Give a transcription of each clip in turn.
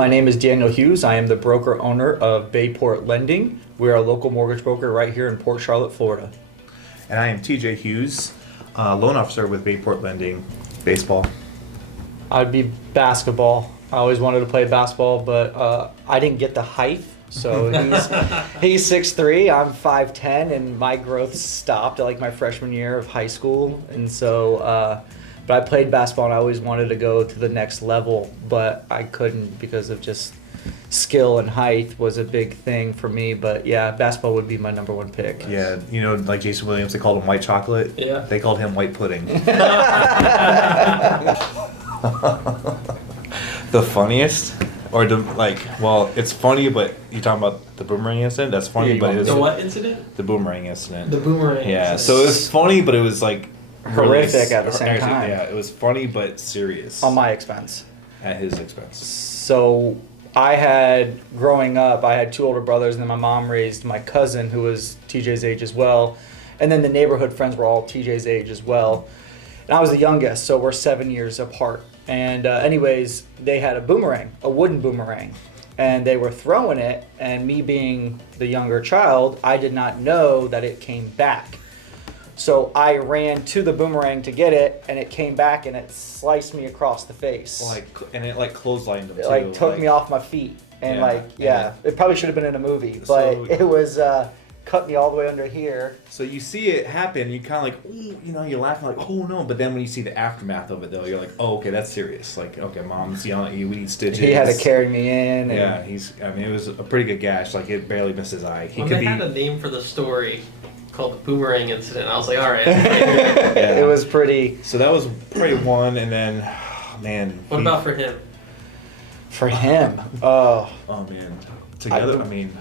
My name is Daniel Hughes. I am the broker owner of BayPort Lending. We are a local mortgage broker right here in Port Charlotte, Florida. And I am TJ Hughes, loan officer with BayPort Lending. Baseball. I'd be basketball. I always wanted to play basketball, but I didn't get the height. So he's 6'3", I'm 5'10", and my growth stopped at like my freshman year of high school. And so, but I played basketball and I always wanted to go to the next level, but I couldn't because of just skill and height was a big thing for me. But yeah, basketball would be my number one pick. Yeah, you know, like Jason Williams, they called him white chocolate. Yeah. They called him white pudding. The funniest, or it's funny, but you're talking about the boomerang incident. That's funny, but it was the what incident? The boomerang incident. The boomerang. Yeah, incident. so it was funny, but it was like Horrific at the same time. Yeah, it was funny but serious. On my expense. At his expense. So growing up, I had two older brothers, and then my mom raised my cousin who was TJ's age as well. And then the neighborhood friends were all TJ's age as well. And I was the youngest, so we're 7 years apart. And anyways, they had a wooden boomerang, and they were throwing it, and me being the younger child, I did not know that it came back. So I ran to the boomerang to get it, and it came back, and it sliced me across the face. And it clotheslined him too. It took me off my feet, and it probably should have been in a movie, but it was cut me all the way under here. So you see it happen, you kind of like, ooh, you know, you're laughing like, oh no, but then when you see the aftermath of it though, you're like, oh, okay, that's serious. Like, okay, mom's yelling at you, we need stitches. He had to carry me in. Yeah, it was a pretty good gash. Like, it barely missed his eye. They had a name for the story called the boomerang incident. I was like, all right. Yeah. It was pretty. So that was probably one, and then, man. What about for him? For him, oh man. Together,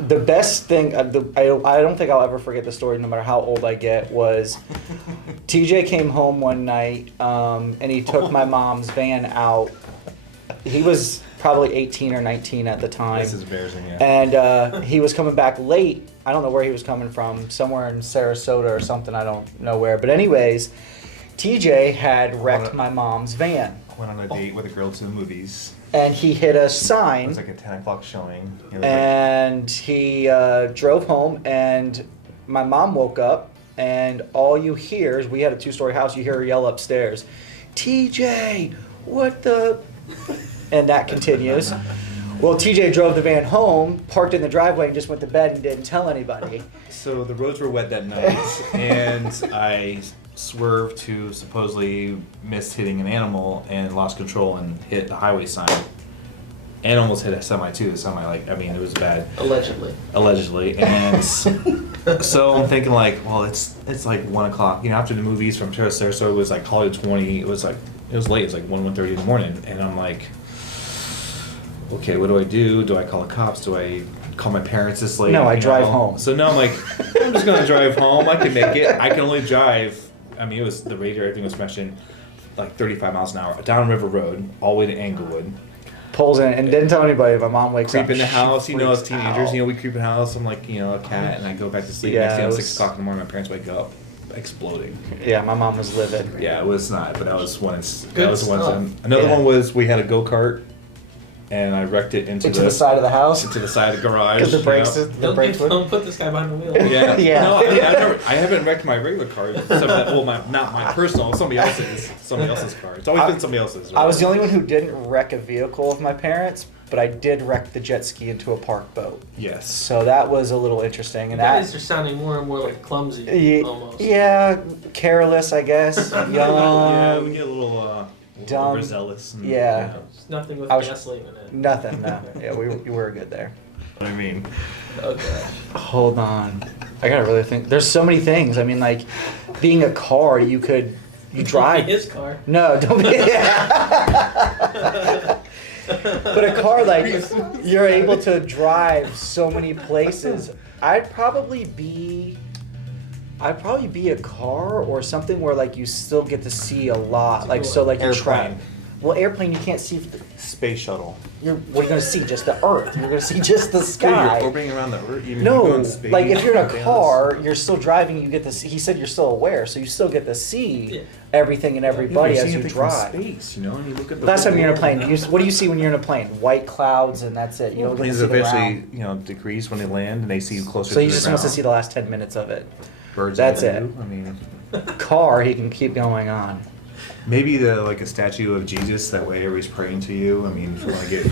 the best thing, I don't think I'll ever forget the story no matter how old I get, was TJ came home one night and he took my mom's van out. He was probably 18 or 19 at the time. This is embarrassing, yeah. And he was coming back late. I don't know where he was coming from, somewhere in Sarasota or something, I don't know where. But anyways, TJ had wrecked my mom's van. Went on a date with a girl to the movies. And he hit a sign. It was like a 10 o'clock showing. And he drove home, and my mom woke up, and all you hear is, we had a 2-story house, you hear her yell upstairs, TJ, what the... And that continues. Well, TJ drove the van home, parked in the driveway, and just went to bed and didn't tell anybody. So the roads were wet that night, and I swerved to supposedly miss hitting an animal and lost control and hit the highway sign. And almost hit a semi too. The semi, it was bad. Allegedly. And so I'm thinking well, it's like 1 o'clock. You know, after the movies from Sarasota, it was like Hollywood 20. It was late. It was like 1:30 in the morning. And I'm like, okay, what do I do? Do I call the cops? Do I call my parents this late? No, I drive home. So now I'm like, I'm just gonna drive home. I can make it. I can only drive. It was the radio, everything was smashing like 35 miles an hour down River Road, all the way to Englewood. Pulls in and didn't tell anybody. My mom wakes up. Creep in the house, as teenagers, we creep in the house. I'm like, a cat, and I go back to sleep. Next day at 6 o'clock in the morning, my parents wake up, exploding. Yeah, my mom was livid. Yeah, it was not, but that was one. Another one was we had a go-kart. And I wrecked it into the side of the house? Into the side of the garage. Because the brakes don't put this guy behind the wheel. Yeah. Yeah. No, I haven't wrecked my regular car. Not my personal, somebody else's car. It's always been somebody else's. Right? I was the only one who didn't wreck a vehicle with my parents, but I did wreck the jet ski into a park boat. Yes. So that was a little interesting. And you guys are sounding more and more like clumsy, almost. Yeah, careless, I guess. Young. Yeah, we get a little... dumb, overzealous. And, yeah. Nothing with gasoline in it. Nothing, no. Yeah, we were good there. What I mean. Okay. Hold on. I gotta really think. There's so many things. Being a car, you drive. Don't be his car. No, don't be. But a car, you're able to drive so many places. I'd probably be a car or something where you still get to see a lot. You Airplane. Well, airplane, you can't see. Space shuttle. What are you going to see? Just the Earth. You're going to see just the Dude, sky. you're orbiting around the Earth. You No, go in space, like if you're in a bands. car, you're still driving. You get to see, he said you're still aware, so you still get to see Yeah. everything and Yeah, everybody you're as seeing you it from drive. space, you know, and you look at the Last time whole you're in a plane, world. what do you see when you're in a plane? White clouds and that's it. You don't get to Planes see the eventually, ground. decrease when they land, and they see you closer. So to he the just wants to ground. see the last 10 minutes of it. Birds. That's eye it. view. I mean, Car, he can keep going on. maybe like a statue of Jesus. That way, everybody's praying to you. I mean, if you want to get.